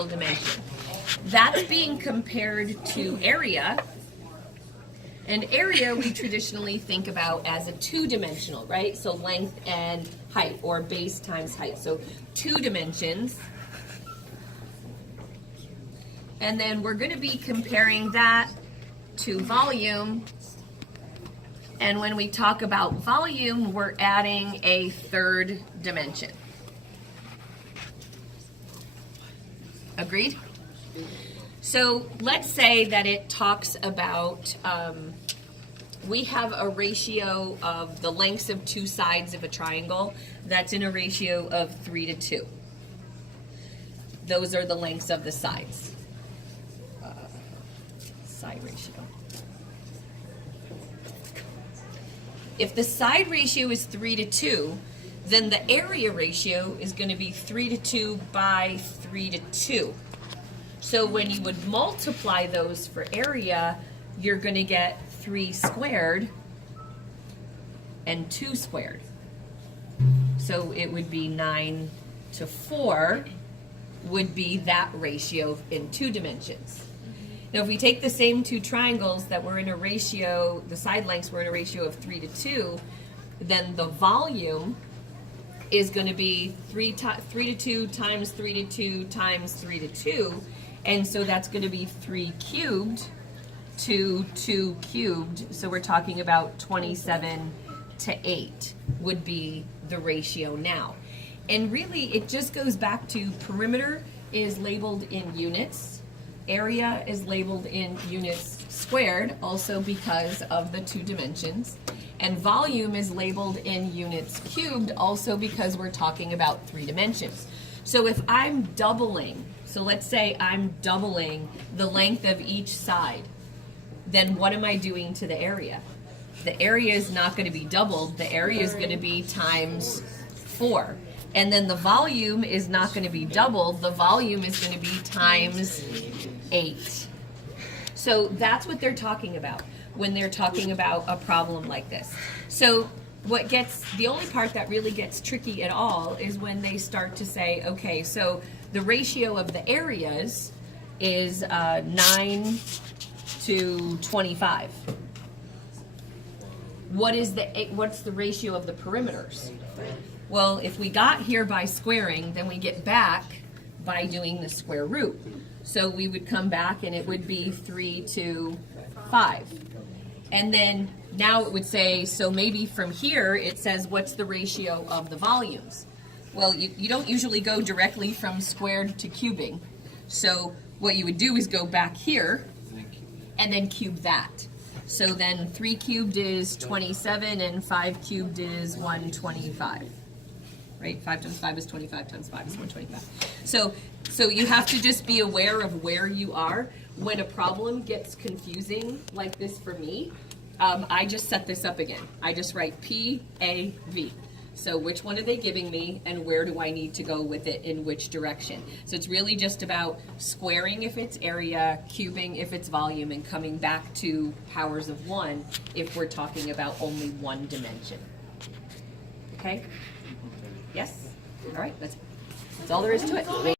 dimension. That's being compared to area. And area we traditionally think about as a two-dimensional, right? So length and height, or base times height. So 2 dimensions. And then we're going to be comparing that to volume. And when we talk about volume, we're adding a 3rd dimension. Agreed? So let's say that it talks about, we have a ratio of the lengths of 2 sides of a triangle that's in a ratio of 3 to 2. Those are the lengths of the sides. Side ratio. If the side ratio is 3 to 2, then the area ratio is going to be 3 to 2 by 3 to 2. So when you would multiply those for area, you're going to get 3 squared and 2 squared. So it would be 9 to 4 would be that ratio in 2 dimensions. Now if we take the same 2 triangles that were in a ratio, the side lengths were in a ratio of 3 to 2, then the volume is going to be 3 to 2 times 3 to 2 times 3 to 2. And so that's going to be 3 cubed to 2 cubed. So we're talking about 27 to 8 would be the ratio now. And really it just goes back to perimeter is labeled in units. Area is labeled in units squared, also because of the 2 dimensions. And volume is labeled in units cubed, also because we're talking about 3 dimensions. So if I'm doubling, so let's say I'm doubling the length of each side, then what am I doing to the area? The area is not going to be doubled. The area is going to be times 4. And then the volume is not going to be doubled. The volume is going to be times 8. So that's what they're talking about when they're talking about a problem like this. So the only part that really gets tricky at all is when they start to say, okay, so the ratio of the areas is 9 to 25. What's the ratio of the perimeters? Well, if we got here by squaring, then we get back by doing the square root. So we would come back and it would be 3 to 5. And then now it would say, so maybe from here it says what's the ratio of the volumes? Well, you don't usually go directly from squared to cubing. So what you would do is go back here and then cube that. So then 3 cubed is 27 and 5 cubed is 125. Right? 5 times 5 is 25 times 5 is 125. So you have to just be aware of where you are. When a problem gets confusing like this for me, I just set this up again. I just write P, A, V. So which one are they giving me and where do I need to go with it in which direction? So it's really just about squaring if it's area, cubing if it's volume, and coming back to powers of 1 if we're talking about only 1 dimension. Okay? Yes? All right, that's all there is to it.